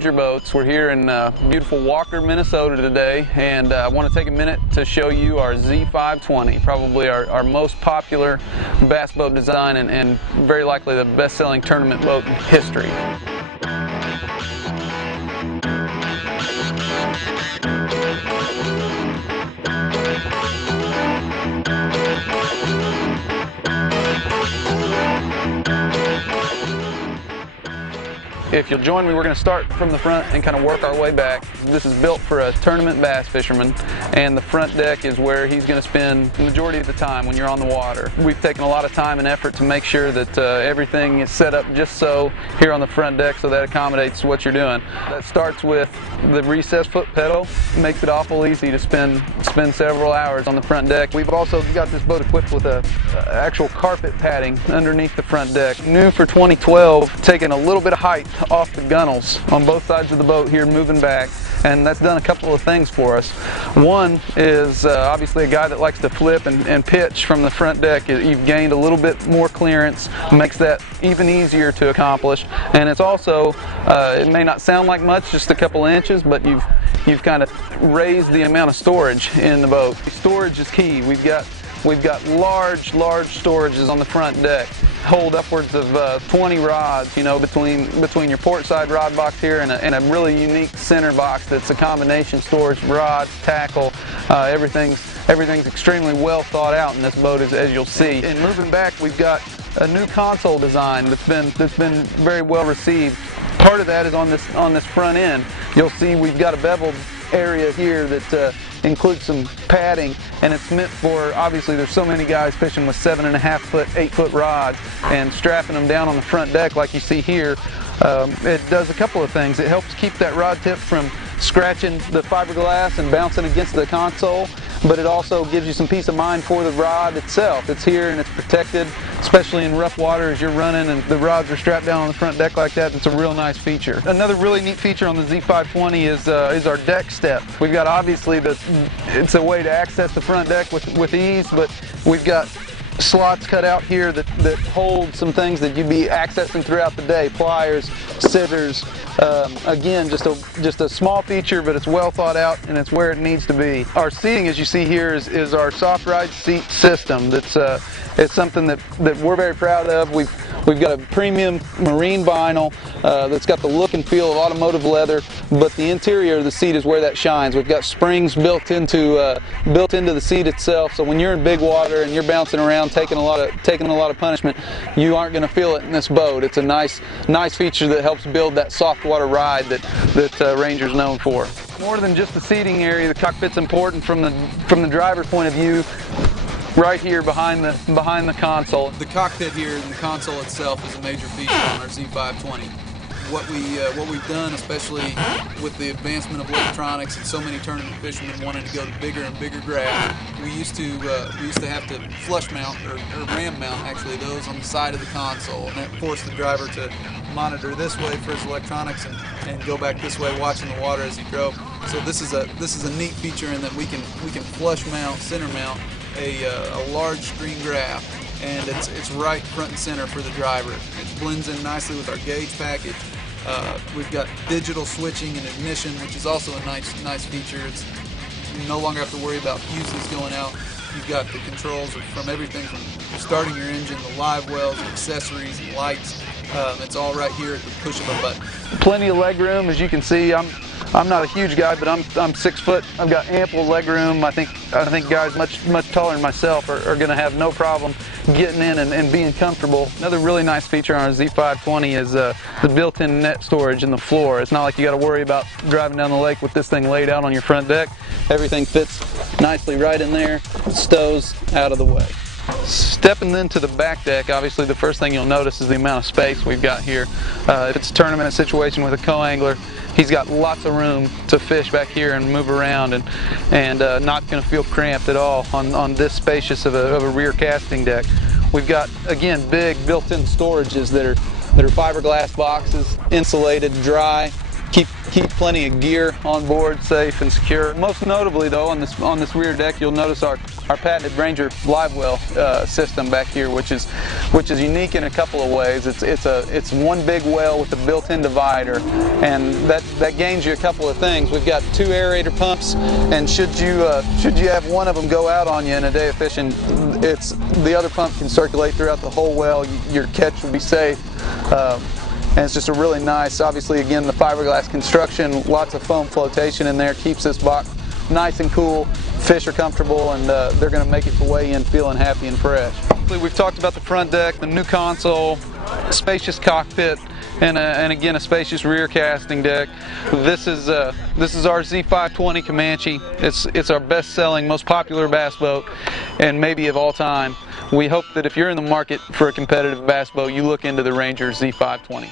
Ranger Boats. We're here in beautiful Walker, Minnesota today, and I want to take a minute to show you our Z520, probably our most popular bass boat design and very likely the best-selling tournament boat in history. If you'll join me, we're going to start from the front and kind of work our way back. This is built for a tournament bass fisherman, and the front deck is where he's going to spend the majority of the time when you're on the water. We've taken a lot of time and effort to make sure that everything is set up just so here on the front deck so that accommodates what you're doing. That starts with the recessed foot pedal. Makes it awful easy to spend several hours on the front deck. We've also got this boat equipped with a actual carpet padding underneath the front deck. New for 2012, taking a little bit of height off the gunnels on both sides of the boat here, moving back, and that's done a couple of things for us. One is obviously a guy that likes to flip and pitch from the front deck. You've gained a little bit more clearance, makes that even easier to accomplish, and it's also it may not sound like much, just a couple of inches, but you've kind of raised the amount of storage in the boat. Storage is key. We've got large storages on the front deck. Hold upwards of 20 rods, you know, between your port side rod box here and a really unique center box that's a combination storage, rod, tackle, everything's extremely well thought out in this boat, as you'll see. And moving back, we've got a new console design that's been very well received. Part of that is on this front end. You'll see we've got a beveled area here that includes some padding, and it's meant for, obviously there's so many guys fishing with 7.5 foot, 8 foot rods and strapping them down on the front deck like you see here. It does a couple of things. It helps keep that rod tip from scratching the fiberglass and bouncing against the console, but it also gives you some peace of mind for the rod itself. It's here and it's protected, especially in rough water as you're running and the rods are strapped down on the front deck like that. It's a real nice feature. Another really neat feature on the Z520 is our deck step. We've got, obviously, it's a way to access the front deck with ease, but we've got slots cut out here that hold some things that you'd be accessing throughout the day. Pliers, scissors. Again, just a small feature, but it's well thought out and it's where it needs to be. Our seating, as you see here, is our soft ride seat system. It's something that we're very proud of. We've got a premium marine vinyl that's got the look and feel of automotive leather, but the interior of the seat is where that shines. We've got springs built into the seat itself, so when you're in big water and you're bouncing around taking a lot of punishment, you aren't going to feel it in this boat. It's a nice feature that helps build that soft water ride that Ranger's known for. More than just the seating area, the cockpit's important from the driver's point of view. Right here behind the console. The cockpit here and the console itself is a major feature on our Z520. What we've done, especially with the advancement of electronics and so many tournament fishermen wanting to go to bigger and bigger graphs, we used to have to flush mount or ram mount actually those on the side of the console, and that forced the driver to monitor this way for his electronics and go back this way watching the water as he drove. So this is a neat feature in that we can flush mount, center mount a large screen graph, and it's right front and center for the driver. It blends in nicely with our gauge package. We've got digital switching and ignition, which is also a nice feature. You no longer have to worry about fuses going out. You've got the controls from everything from starting your engine, the Livewells, accessories, and lights. It's all right here at the push of a button. Plenty of leg room, as you can see. I'm not a huge guy, but I'm 6 foot. I've got ample leg room. I think guys much taller than myself are going to have no problem getting in and being comfortable. Another really nice feature on our Z520 is the built-in net storage in the floor. It's not like you got to worry about driving down the lake with this thing laid out on your front deck. Everything fits nicely right in there. Stows out of the way. Stepping then to the back deck, obviously the first thing you'll notice is the amount of space we've got here. If it's a tournament situation with a co-angler, he's got lots of room to fish back here and move around and not going to feel cramped at all on this spacious of a rear casting deck. We've got, again, big built-in storages that are fiberglass boxes, insulated, dry, keep keep plenty of gear on board, safe and secure. Most notably though, on this rear deck, you'll notice our patented Ranger Livewell system back here, which is unique in a couple of ways. It's one big well with a built-in divider, and that gains you a couple of things. We've got 2 aerator pumps, and should you have one of them go out on you in a day of fishing, the other pump can circulate throughout the whole well. Your catch will be safe. And it's just a really nice, obviously again the fiberglass construction, lots of foam flotation in there, keeps this box nice and cool. Fish are comfortable, and they're going to make it to weigh in feeling happy and fresh. We've talked about the front deck, the new console, spacious cockpit, and again a spacious rear casting deck. This is our Z520 Comanche. It's our best-selling, most popular bass boat, and maybe of all time. We hope that if you're in the market for a competitive bass boat, you look into the Ranger Z520.